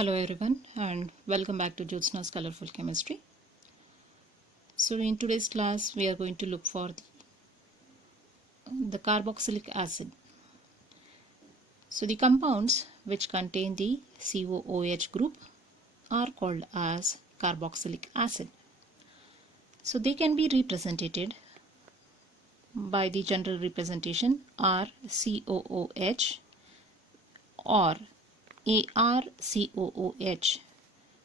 Hello everyone and welcome back to JYOTSNA'S Colorful Chemistry. So in today's class we are going to look for the carboxylic acid. So the compounds which contain the COOH group are called as carboxylic acid. So they can be represented by the general representation RCOOH or ARCOOH,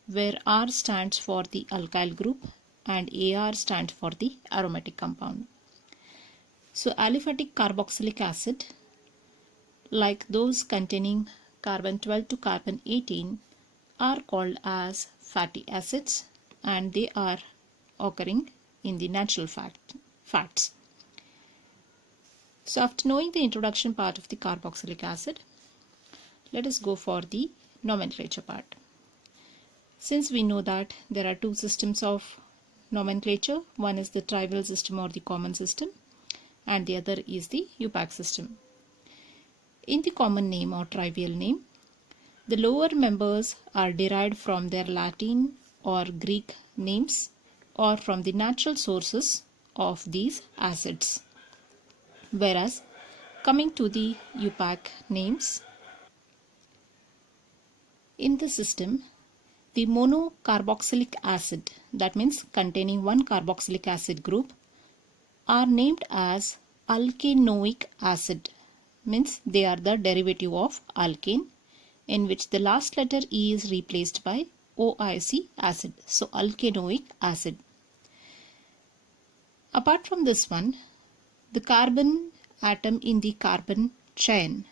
where R stands for the alkyl group and AR stands for the aromatic compound. So aliphatic carboxylic acid, like those containing carbon 12 to carbon 18, are called as fatty acids and they are occurring in the natural fats. So after knowing the introduction part of the carboxylic acid, let us go for the nomenclature part. Since we know that there are two systems of nomenclature, one is the trivial system or the common system and the other is the UPAC system. In the common name or trivial name, the lower members are derived from their Latin or Greek names or from the natural sources of these acids. Whereas coming to the UPAC names, in the system, the monocarboxylic acid, that means containing one carboxylic acid group, are named as alkanoic acid, means they are the derivative of alkane, in which the last letter E is replaced by OIC acid, so alkanoic acid. Apart from this one, the carbon atom in the carbon chain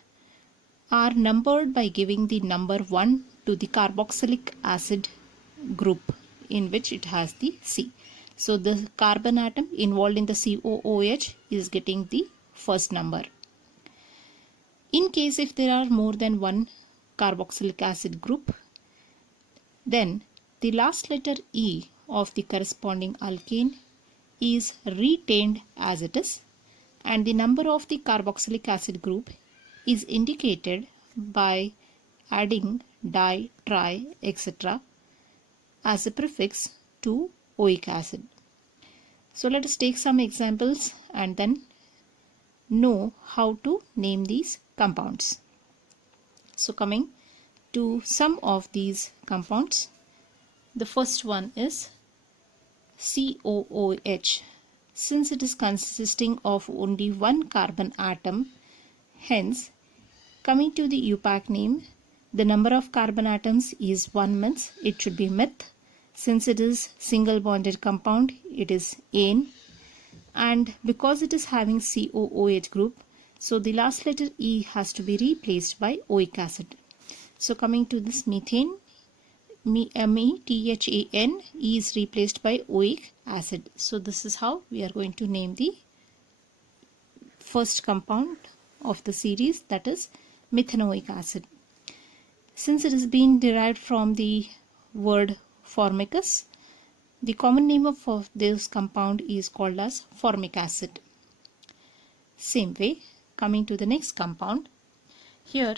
are numbered by giving the number 1 to the carboxylic acid group in which it has the C. So the carbon atom involved in the COOH is getting the first number. In case if there are more than one carboxylic acid group, then the last letter E of the corresponding alkane is retained as it is, and the number of the carboxylic acid group is indicated by adding di, tri, etc. as a prefix to oic acid. So let us take some examples and then know how to name these compounds. So coming to some of these compounds, the first one is COOH. Since it is consisting of only one carbon atom, hence coming to the UPAC name, the number of carbon atoms is 1, means it should be meth. Since it is single bonded compound, it is ane, and because it is having COOH group, so the last letter E has to be replaced by oic acid. So coming to this methane, methan, E is replaced by oic acid. So this is how we are going to name the first compound of the series, that is methanoic acid. Since it is being derived from the word formicus, the common name of this compound is called as formic acid. Same way, coming to the next compound, here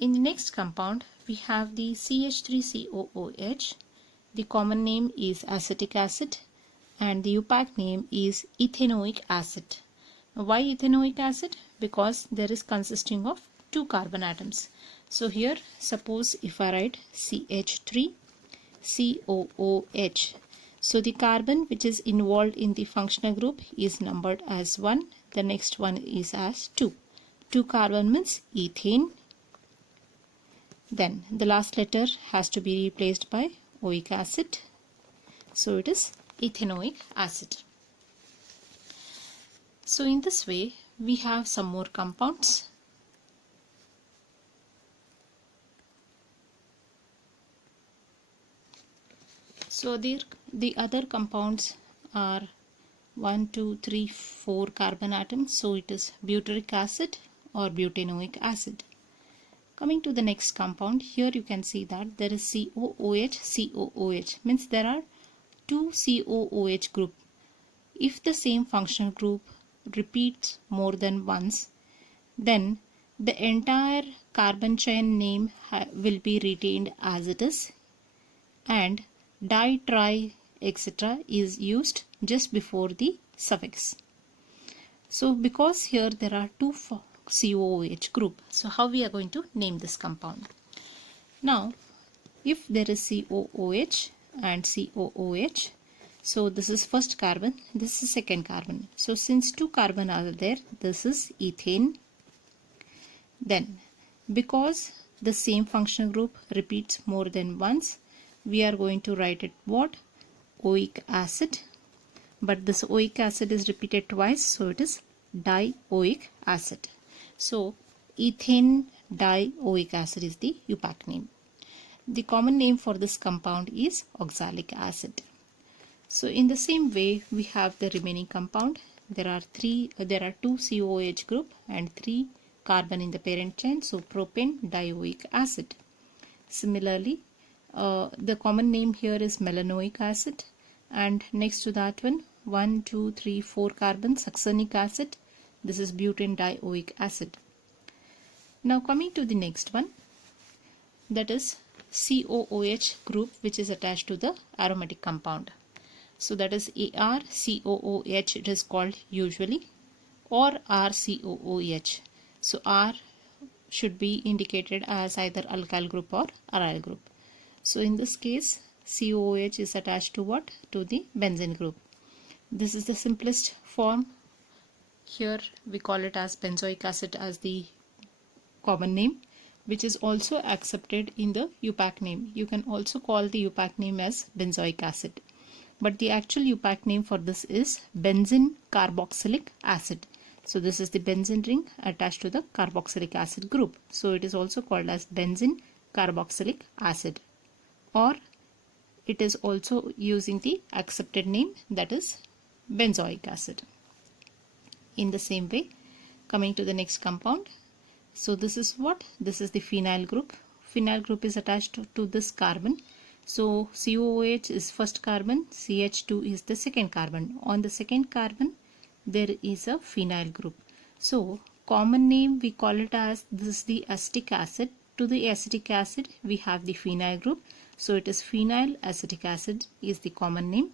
in the next compound we have the CH3COOH. The common name is acetic acid and the UPAC name is ethanoic acid. Why ethanoic acid? Because there is consisting of two carbon atoms. So here suppose if I write CH3COOH, so the carbon which is involved in the functional group is numbered as 1, the next one is as 2. 2 carbon means ethane, then the last letter has to be replaced by oic acid, so it is ethanoic acid. So in this way we have some more compounds. So the other compounds are 1, 2, 3, 4 carbon atoms, so it is butyric acid or butanoic acid. Coming to the next compound, here you can see that there is COOH, means there are two COOH group. If the same functional group repeats more than once, then the entire carbon chain name will be retained as it is, and di, tri, etc. is used just before the suffix. So because here there are two COOH group, so how we are going to name this compound? Now if there is COOH and COOH, so this is first carbon, this is second carbon. So since two carbon are there, this is ethane. Then because the same functional group repeats more than once, we are going to write it what? Oic acid. But this oic acid is repeated twice, so it is dioic acid. So ethane dioic acid is the UPAC name. The common name for this compound is oxalic acid. So in the same way, we have the remaining compound. There are two COOH group and 3 carbon in the parent chain, so propane dioic acid. Similarly, the common name here is melanoic acid, and next to that one, 2, 3, 4 carbon succinic acid. This is butane dioic acid. Now coming to the next one, that is COOH group, which is attached to the aromatic compound. So that is ArCOOH, it is called usually, or RCOOH. So R should be indicated as either alkyl group or aryl group. So in this case, COOH is attached to what? To the benzene group. This is the simplest form. Here we call it as benzoic acid as the common name, which is also accepted in the UPAC name. You can also call the UPAC name as benzoic acid. But the actual UPAC name for this is benzene carboxylic acid. So this is the benzene ring attached to the carboxylic acid group. So it is also called as benzene carboxylic acid. Or it is also using the accepted name, that is benzoic acid. In the same way, coming to the next compound. So this is what? This is the phenyl group. Phenyl group is attached to this carbon. So COOH is first carbon, CH2 is the second carbon. On the second carbon, there is a phenyl group. So common name we call it as, this is the acetic acid. To the acetic acid, we have the phenyl group. So it is phenyl acetic acid is the common name.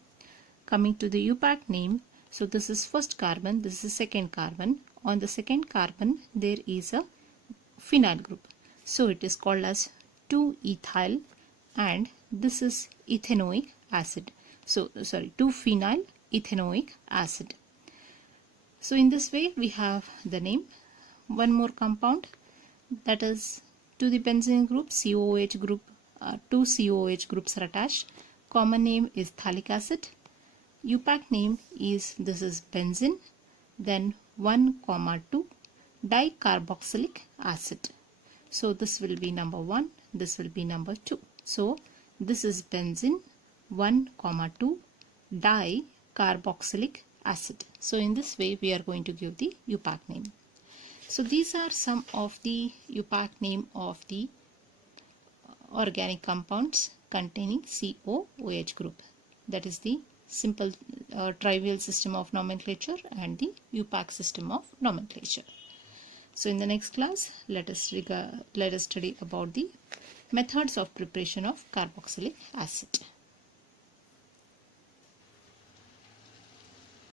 Coming to the UPAC name, so this is first carbon, this is second carbon. On the second carbon, there is a phenyl group. So it is called as 2-ethyl, and this is ethanoic acid. So 2-phenyl ethanoic acid. So in this way we have the name. One more compound, that is to the benzene group, COOH group, 2 COOH groups are attached. Common name is phthalic acid. UPAC name is, this is benzene, then 1, 2 dicarboxylic acid. So this will be number 1, this will be number 2. So this is benzene 1, 2 dicarboxylic acid. So in this way we are going to give the UPAC name. So these are some of the UPAC name of the organic compounds containing COOH group. That is the simple trivial system of nomenclature and the UPAC system of nomenclature. So in the next class, let us study about the methods of preparation of carboxylic acid.